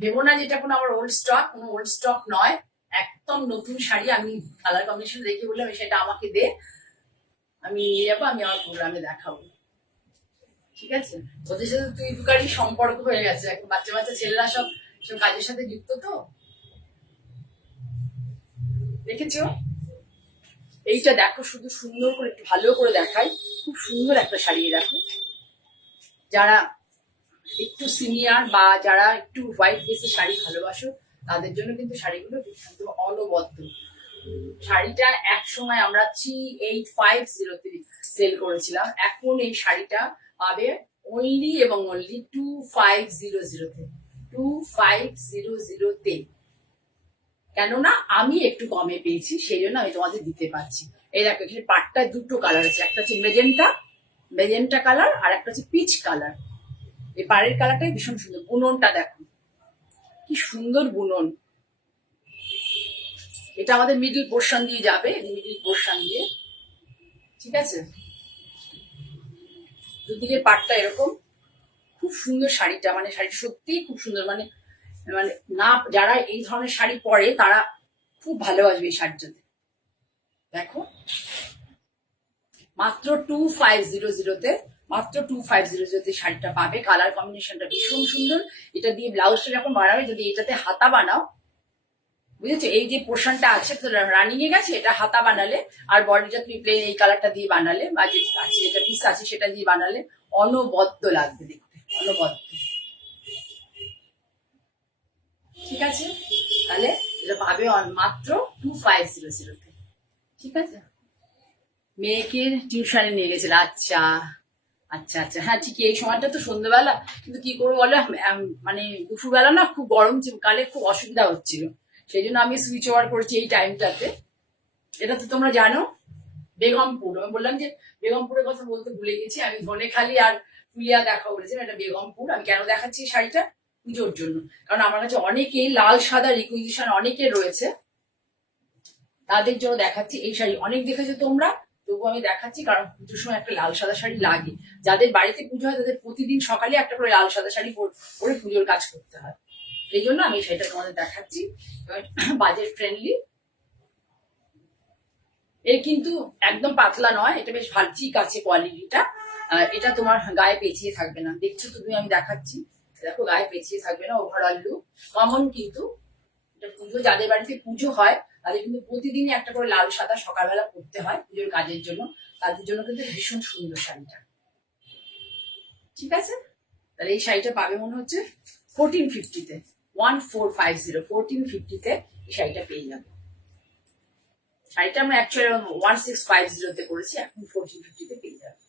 ভেবো না যেটা কোনো আমার ওল্ড স্টক, কোনো ওল্ড স্টক নয়, একদম নতুন শাড়ি। আমি কালার কম্বিনেশন দেখে বললাম সেটা আমাকে দে, আমি নিয়ে যাবো, আমি আমার প্রোগ্রামে দেখাবো, ঠিক আছে। ওদের সাথে তুই দুকারই সম্পর্ক হয়ে গেছে, এখন বাচ্চা বাচ্চা ছেলেরা সব সব কাজের সাথে যুক্ত তো। দেখেছো এইটা, দেখো শুধু সুন্দর করে একটু ভালো করে দেখাই, খুব সুন্দর একটা শাড়ি। দেখো যারা একটু সিনিয়র বা যারা একটু হোয়াইট বেসের শাড়ি ভালোবাসো তাদের জন্য কিন্তু শাড়িগুলো একদম অনবদ্য। শাড়িটা এক সময় আমরা 3850 সেল করেছিলাম, এখন এই শাড়িটা পাবে অনলি এবং অনলি 2500 2500 কেননা আমি একটু কমে পেয়েছি, সেই জন্য আমি তোমাদের দিতে পারছি। এই দেখো এখানে পাটটা দুটো কালার আছে, একটা হচ্ছে মেজেন্টা কালার, আর একটা হচ্ছে পিচ কালার। এই পাড়ের কালারটাই ভীষণ সুন্দর, বুননটা দেখো কি সুন্দর বুনন। এটা আমাদের মিডল পোর্শন দিয়ে যাবে, মিডল পোর্শন দিয়ে, ঠিক আছে। দুদিকের পাটটা এরকম, খুব সুন্দর শাড়িটা, মানে শাড়িটা সত্যিই খুব সুন্দর, মানে মানে না যারা এই ধরনের শাড়ি পরে তারা খুব ভালোবাসবে এই শাড়িটাতে। দেখো মাত্র 2500 মাত্র 2500 শাড়িটা পাবে। কালার কম্বিনেশনটা ভীষণ সুন্দর। এটা দিয়ে ব্লাউজটা যখন বানাবে, যদি এটাতে হাতা বানাও, বুঝেছো, এই যে পোর্শনটা আছে রানিং এ গেছে, এটা হাতা বানালে, আর বডিটা তুমি প্লেন এই কালারটা দিয়ে বানালে, বা যেটা পিস আছে সেটা দিয়ে বানালে অনবদ্য লাগবে দেখতে, অনবদ্য, ঠিক আছে। তাহলে এটা পাবে মাত্র 2500, ঠিক আছে। মেয়েকে টিউশনে নিয়ে গেছিল, আচ্ছা আচ্ছা আচ্ছা, হ্যাঁ ঠিক। এই সময়টা তো সন্ধ্যেবেলা, কিন্তু কি করবো বলো, মানে দুপুরবেলা না খুব গরম কালে খুব অসুবিধা হচ্ছিল, সেই জন্য আমি সুইচ ওভার করেছি এই টাইমটাতে। এটা তো তোমরা জানো বেগমপুর, আমি বললাম যে বেগমপুরের কথা বলতে ভুলে গেছি, আমি ধনেখালি আর ফুলিয়া দেখা বলেছিলাম, এটা বেগমপুর। আমি কেন দেখাচ্ছি শাড়িটা, পুজোর জন্য, কারণ আমার কাছে অনেকেই লাল সাদা রিকুইজিশন অনেকের রয়েছে, তাদের জন্য দেখাচ্ছি এই শাড়ি। অনেক দেখেছো তোমরা, তবু আমি দেখাচ্ছি কারণ পুজোর সময় একটা লাল সাদা শাড়ি লাগে। যাদের বাড়িতে পুজো হয় তাদের প্রতিদিন সকালে একটা করে লাল সাদা শাড়ি পরে পুজোর কাজ করতে হয়, সেই জন্য আমি সেটা তোমাদের দেখাচ্ছি। বাজেট ফ্রেন্ডলি, এর কিন্তু একদম পাতলা নয়, এটা বেশ ভালো ঠিক আছে কোয়ালিটিটা। এটা তোমার গায়ে পেঁচিয়ে থাকবে না, দেখছো তো তুমি, আমি দেখাচ্ছি, দেখো গায়ে পেঁচিয়ে থাকবে না, ওভারঅল লুক কমন। কিন্তু এটা পুজো, যাদের বাড়িতে পুজো হয় তাদের কিন্তু প্রতিদিনই একটা করে লাল সাদা সকালবেলা পরতে হয় পুজোর কাজের জন্য, তাদের জন্য কিন্তু ভীষণ সুন্দর শাড়িটা। ঠিক আছে, তাহলে এই শাড়িটা পাবে মনে হচ্ছে 1450-তে, 1450, 1450-তে এই শাড়িটা পেয়ে যাবে। শাড়িটা আমরা অ্যাকচুয়ালি 1650-তে করেছি, এখন 1450-তে পেয়ে যাবে।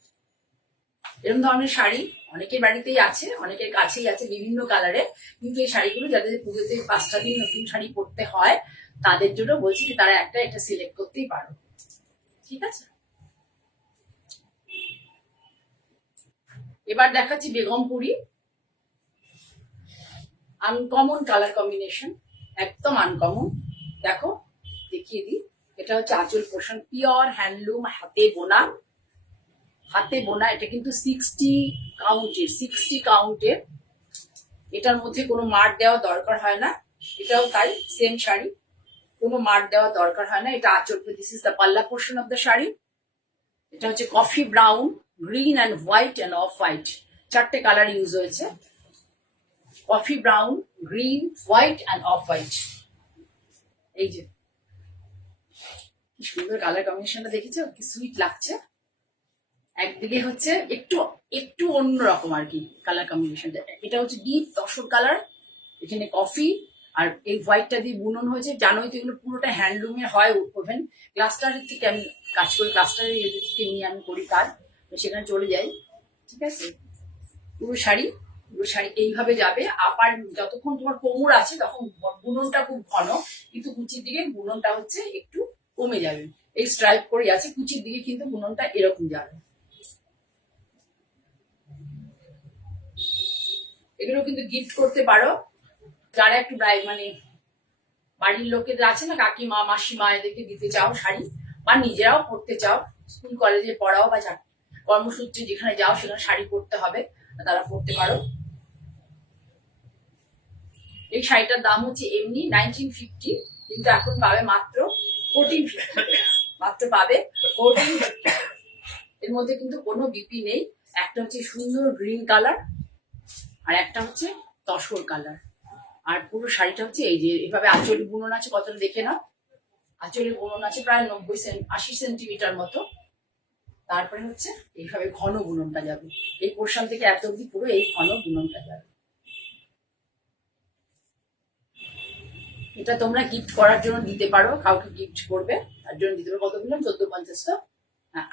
এরকম ধরনের শাড়ি অনেকের বাড়িতেই আছে, অনেকের কাছেই আছে বিভিন্ন কালারে, কিন্তু এই শাড়িগুলো যাদের পুজোতে 5টা দিন নতুন শাড়ি পরতে হয় তাদের জন্য বলছি যে তারা একটা সিলেক্ট করতেই পারো। ঠিক আছে, এবার দেখাচ্ছি বেগমপুরি। আনকমন কালার কম্বিনেশন, একদম আনকমন। দেখো দেখিয়ে দিই, এটা হচ্ছে আঁচল পোর্শন, পিওর হ্যান্ডলুম, হাতে বোনা, হাতে বোনা। এটা কিন্তু 60 কাউন্টের। এটার মধ্যে কোনো মার্ক দেওয়া দরকার হয় না, এটাও তাই সেম শাড়ি, কোনো মার্ক দেওয়া দরকার হয় না। এটা আঁচল, this is the palla portion of the sari. এটা হচ্ছে coffee brown, green and white and off white, 4টে কালার ইউজ হয়েছে। Coffee brown, green, white and off white. এই যে কি সুন্দর কালার কম্বিনেশনটা, দেখেছো কি সুইট লাগছে। একদিকে হচ্ছে একটু একটু অন্যরকম আর কি কালার কম্বিনেশনটা। এটা হচ্ছে ডিপ তসর কালার, এখানে কফি, আর এই হোয়াইটটা দিয়ে বুনন হয়েছে। জানোই তো এগুলো পুরোটা হ্যান্ডলুমের হয়। ওভেন ক্লাস্টারের থেকে আমি কাজ করি, ক্লাস্টারের এদের থেকে নিয়ে আমি করি কাজ, সেখানে চলে যাই। ঠিক আছে, পুরো শাড়ি এইভাবে যাবে। আপার যতক্ষণ তোমার কোমর আছে তখন বুননটা খুব ঘন, কিন্তু কুচির দিকে বুননটা হচ্ছে একটু কমে যাবে। এই স্ট্রাইপ করে আছে, কুচির দিকে কিন্তু বুননটা এরকম যাবে। এগুলো কিন্তু গিফট করতে পারো যারা একটু মানে বাড়ির লোকেদের আছে না, কাকিমা মাসিমা, এদেরকে দিতে চাও শাড়ি, বা নিজেরাও পরতে চাও, স্কুল কলেজে পড়াও বা কর্মসূত্রে যেখানে যাও সেখানে শাড়ি পরতে হবে, তারা পরতে পারো। এই শাড়িটার দাম হচ্ছে এমনি 1950, কিন্তু এখন পাবে মাত্র 1450, মাত্র পাবে 1450। এর মধ্যে কিন্তু কোনো বিপি নেই। একটা হচ্ছে সুন্দর গ্রিন কালার, আর একটা হচ্ছে তসর কালার। আর পুরো শাড়িটা হচ্ছে এই যে এভাবে আঁচলের বুনন আছে, কতটা দেখে নাও। আঁচলের বুনন আছে প্রায় 80 সেন্টিমিটার মতো। তারপরে হচ্ছে এইভাবে ঘন বুননটা যাবে, এই পোর্শন থেকে এত অব্দি পুরো এই ঘন বুননটা যাবে। এটা তোমরা গিফট করার জন্য দিতে পারো, কাউকে গিফট করবে তার জন্য দিতে পারো। কত বললাম? 1450।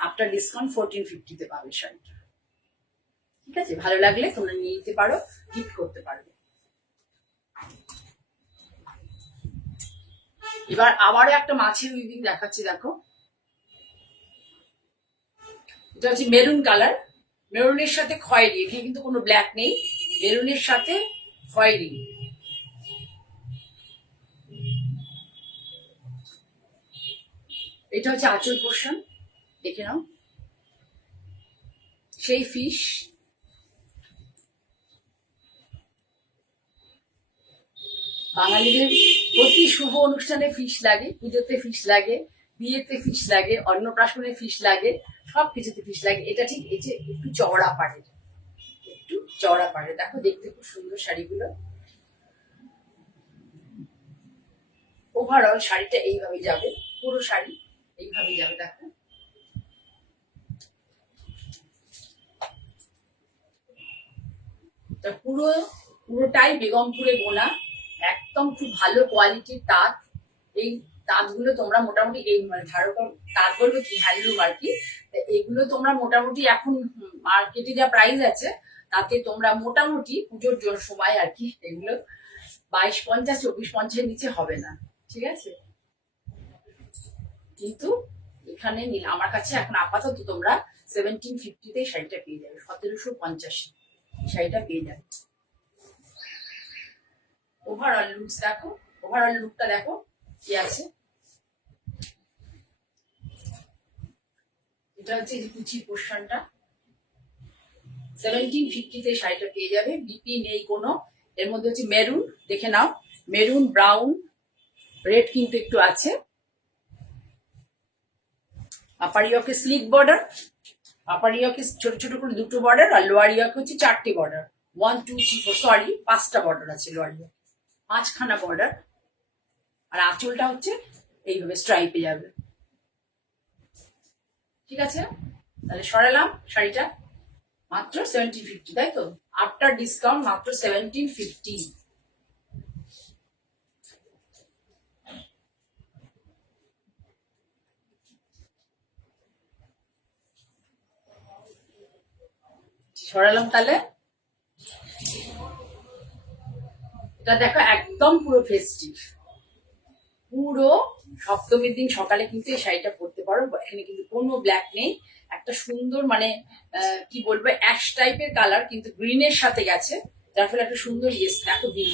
আফটার ডিসকাউন্ট 1450-তে পাবে শাড়িটা। ঠিক আছে, ভালো লাগলে তোমরা নিয়ে নিতে পারো, গিফট করতে পারবে। এবার আবারও একটা মাছের উইভিং দেখাচ্ছি, দেখো। এটা হচ্ছে মেরুন কালার, মেরুনের সাথে খয়েরি, এখানে কিন্তু কোনো ব্ল্যাক নেই, মেরুনের সাথে খয়েরি। এটা হচ্ছে আঁচল পোর্শন, দেখে নাও, সেই ফিশ। বাঙালিদের প্রতি শুভ অনুষ্ঠানে ফিশ লাগে, পুজোতে ফিশ লাগে, বিয়েতে ফিশ লাগে, অন্নপ্রাশনে ফিশ লাগে, সব কিছুতে ফিশ লাগে। এটা ঠিক এই যে একটু চওড়া পাড়ে, একটু চওড়া পাড়ে। দেখো দেখতে খুব সুন্দর শাড়িগুলো। ওভারঅল শাড়িটা এইভাবে যাবে, পুরো শাড়ি এইভাবে যাবে। দেখো পুরোটাই বেগমপুরে বোনা, একদম খুব ভালো কোয়ালিটির তাঁত। এই তাঁতগুলো তোমরা মোটামুটি এই মানে তাঁত বলবো কি, হ্যান্ডলুম আর কি। এগুলো তোমরা মোটামুটি এখন মার্কেটে যা প্রাইস আছে তাতে তোমরা মোটামুটি পুজোর সময় আর কি এগুলো 2250, 2450-এর নিচে হবে না। ঠিক আছে, কিন্তু এখানে আমার কাছে এখন আপাতত তোমরা 1750-তে শাড়িটা পেয়ে যাবে, 1750 শাড়িটা পেয়ে যাবে। ওভারঅল লুকস দেখো, ওভারঅল লুকটা দেখো কি আছে। এটা হচ্ছে কুচির পোর্শনটা, 1750-তে শাড়িটা পেয়ে যাবে, বিপি নেই কোনো। এর মধ্যে হচ্ছে মেরুন, দেখে নাও, মেরুন, ব্রাউন, রেড কিন্তু একটু আছে। আপার ইয়কে স্লিক বর্ডার, আপার ইয়কে ছোট ছোট করে 2টো বর্ডার, আর লোয়ার ইয়কে হচ্ছে 4টে বর্ডার, 1 2 3 4, সরি 5টা বর্ডার আছে লোয়ার ইয়কে, 5খানা বর্ডার। আর আঁচলটা হচ্ছে এইভাবে স্ট্রাইপে যাবে। ঠিক আছে, তাহলে সরালাম শাড়িটা। মাত্র 1750, তাই তো? আফটার ডিসকাউন্ট মাত্র 1750। সরালাম তাহলে। এটা দেখো একদম পুরো ফেস্টিভ, পুরো সপ্তমীর দিন সকালে কিন্তু এই শাড়িটা পরতে পারো। এখানে কিন্তু কোনো ব্ল্যাক নেই, একটা সুন্দর মানে কি বলবো অ্যাশ টাইপের কালার, কিন্তু গ্রিনের সাথে গেছে, যার ফলে একটা সুন্দর ইয়েস দেখো গ্রিন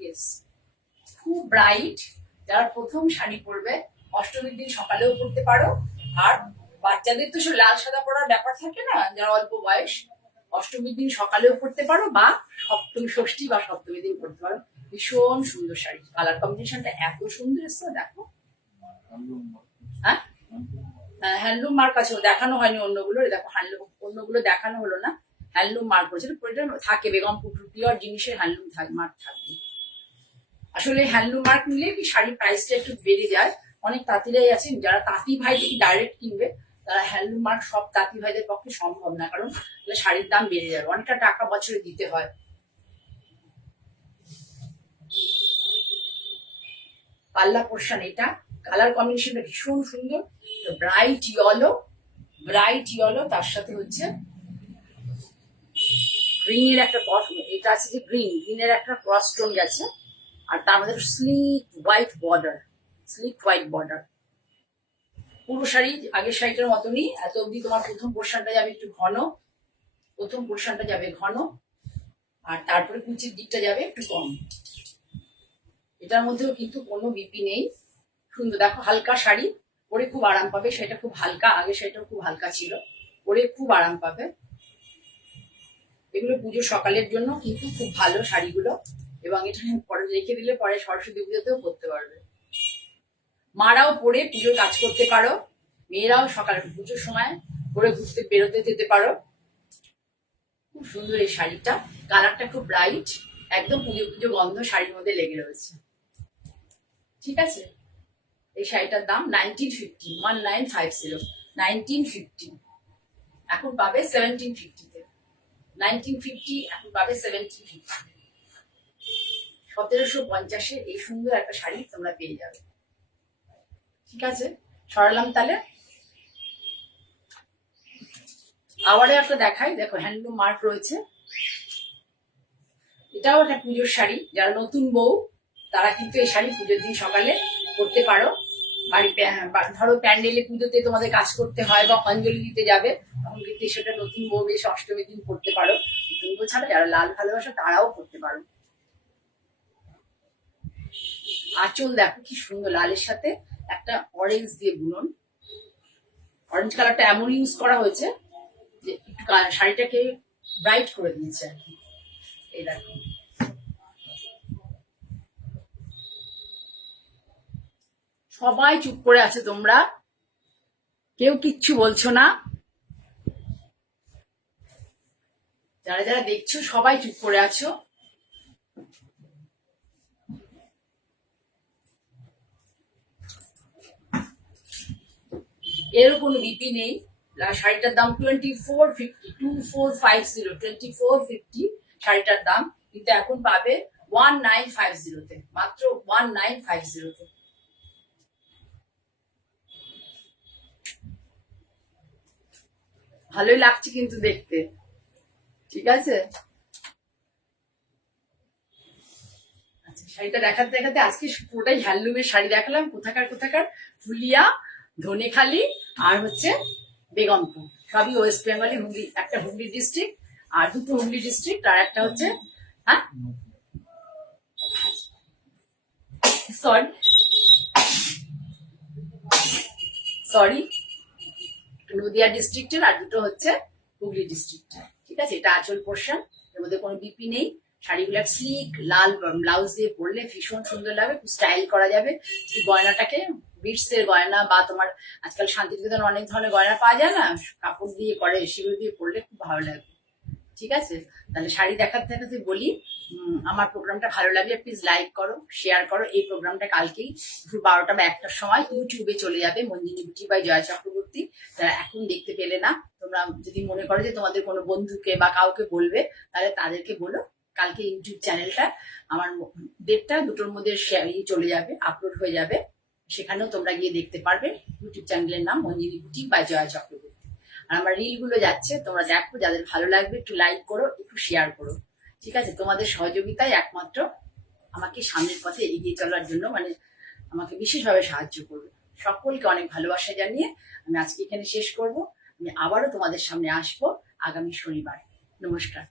ইয়েস খুব ব্রাইট। যারা প্রথম শাড়ি পরবে অষ্টমীর দিন সকালেও পরতে পারো, আর বাচ্চাদের তো সব লাল সাদা পরার ব্যাপার থাকে না, যারা অল্প বয়স, অষ্টমীর দিন সকালেও পরতে পারো বা সপ্তমী ষষ্ঠী বা সপ্তমীর দিন পরতে পারো। ভীষণ সুন্দর শাড়ি, কালার কম্বিনেশনটা এত সুন্দর এসছে দেখো। হ্যাঁ, হ্যান্ডলুম মার্ক আছে, দেখানো হয়নি অন্যগুলো, দেখো হ্যান্ডলুম অন্যগুলো দেখানো হলো না, হ্যান্ডলুম মার্ক করেছে। এটা থাকে বেগমপুর পিওর জিনিসের হ্যান্ডলুম মার্ক থাকবে। আসলে হ্যান্ডলুম মার্ক নিলে কি শাড়ির প্রাইসটা একটু বেড়ে যায়। অনেক তাঁতিরাই আছেন যারা তাঁতি ভাই থেকে ডাইরেক্ট কিনবে, তারা হ্যান্ডলুম মার্ক সব তাঁতি ভাইদের পক্ষে সম্ভব না, কারণ শাড়ির দাম বেড়ে যাবে, অনেকটা টাকা বছরে দিতে হয়। পাল্লা পোর্শন এটা, কালার কম্বিনেশনটা ভীষণ সুন্দর, ব্রাইট ইয়েলো, তার সাথে হচ্ছে গ্রিনের একটা ক্রস, এটা আছে যে গ্রিনের একটা ক্রস টোন গেছে, আর তার মধ্যে স্লিক হোয়াইট বর্ডার। পুরো শাড়ি আগের শাড়িটার মতনই, এত অব্দি তোমার প্রথম পোর্শনটা যাবে একটু ঘন, আর তারপরে কুচির দিকটা যাবে একটু কম। এটার মধ্যেও কিন্তু কোনো বিপি নেই, সুন্দর দেখো হালকা শাড়ি, পরে খুব আরাম পাবে। সেটা খুব হালকা, আগে সেটাও খুব হালকা ছিল, পরে খুব আরাম পাবে। এগুলো পুজো সকালের জন্য কিন্তু খুব ভালো শাড়িগুলো, এবং এটা পরে রেখে দিলে পরে সরস্বতী পুজোতেও পরতে পারবে। মারাও পরে পুজোর কাজ করতে পারো, মেয়েরাও সকালে পুজোর সময় পরে ঘুরতে বেরোতে যেতে পারো। খুব সুন্দর এই শাড়িটা, কালারটা খুব ব্রাইট, একদম পুজো গন্ধ শাড়ির মধ্যে লেগে রয়েছে। ঠিক আছে, এই শাড়িটার দাম 1950, 1950, এখন পাবে 1750-তে। 1950 এখন পাবে 1750, 1750-এ এই সুন্দর একটা শাড়ি তোমরা পেয়ে যাবে। ঠিক আছে, সরালাম তাহলে। আবারও একটা দেখাই, দেখো হ্যান্ডলুম মার্ক রয়েছে, এটাও একটা পুজোর শাড়ি। যারা নতুন বউ তারা কিন্তু এই শাড়ি পুজোর দিন সকালে পরতে পারো। বাড়ি ধরো প্যান্ডেলে পুজোতে তোমাদের কাজ করতে হয় বা অঞ্জলি দিতে যাবে, তখন কিন্তু সেটা নতুন বউ বেশ অষ্টমীর দিন পরতে পারো। নতুন বউ ছাড়া যারা লাল ভালোবাসো তারাও পরতে পারো। আঁচল দেখো কি সুন্দর, লালের সাথে একটা অরেঞ্জ দিয়ে বুনন, অরেঞ্জ কালারটা এমন ইউজ করা হয়েছে যে একটু শাড়িটাকে ব্রাইট করে দিয়েছে আর কি। এই দেখো, সবাই চুপ করে আছে, তোমরা কেউ কিচ্ছু বলছো না, যারা যারা দেখছো সবাই চুপ করে আছো। এরও কোনো বিপি নেই। শাড়িটার দাম 2450, 2450 শাড়িটার দাম, কিন্তু এখন পাবে 1950-তে, মাত্র 1950-তে। ভালোই লাগছে কিন্তু দেখতে। ঠিক আছে, আচ্ছা শাড়িটা দেখাতে দেখাতে আজকে পুরোটাই হ্যান্ডলুমের শাড়ি দেখালাম, কোথাকার ফুলিয়া, ধনেখালি আর হচ্ছে বেগমপুর, সবই ওয়েস্ট বেঙ্গলি। একটা হুগলি ডিস্ট্রিক্ট, আর দুটো হুগলি ডিস্ট্রিক্ট, আর একটা হচ্ছে হ্যাঁ সরি নদিয়া ডিস্ট্রিক্টের, আর দুটো হচ্ছে হুগলি ডিস্ট্রিক্টের। ঠিক আছে, এটা আঁচল পোর্শন, এর মধ্যে কোনো বিপি নেই। শাড়িগুলো স্লিক লাল ব্লাউজ দিয়ে পরলে ভীষণ সুন্দর লাগবে, স্টাইল করা যাবে। গয়নাটাকে বিটস এর গয়না বা তোমার আজকাল শান্তিনিকেতন অনেক ধরনের গয়না পাওয়া যায় না, কাপড় দিয়ে করে, সেগুলো দিয়ে পরলে খুব ভালো লাগবে। ঠিক আছে? তাহলে শাড়ি দেখাতে দেখাতে বলি, আমার প্রোগ্রামটা ভালো লাগলে প্লিজ লাইক করো, শেয়ার করো। এই প্রোগ্রামটা কালকেই দুপুর 12টা বা 1টার সময় ইউটিউবে চলে যাবে, মঞ্জিনী বিউটি বাই জয়া চক্রবর্তী। যারা এখন দেখতে পেলে না, তোমরা যদি মনে করো যে তোমাদের কোনো বন্ধুকে বা কাউকে বলবে, তাহলে তাদেরকে বলো কালকে ইউটিউব চ্যানেলটা আমার 1:30-2টোর মধ্যে চলে যাবে, আপলোড হয়ে যাবে। সেখানেও তোমরা গিয়ে দেখতে পারবে। ইউটিউব চ্যানেলের নাম মঞ্জিনী বিউটি বাই জয়া চক্রবর্তী। আর আমার রিল গুলো যাচ্ছে, তোমরা দেখো, যাদের ভালো লাগবে একটু লাইক করো, একটু শেয়ার করো। ঠিক আছে? তোমাদের সহযোগিতাই একমাত্র আমাকে সামনের পথে এগিয়ে চলার জন্য, মানে আমাকে বিশেষভাবে সাহায্য করবে। সকলকে অনেক ভালোবাসা জানিয়ে আমি আজকে এখানে শেষ করব। আমি আবারও তোমাদের সামনে আসবো আগামী শনিবার। নমস্কার।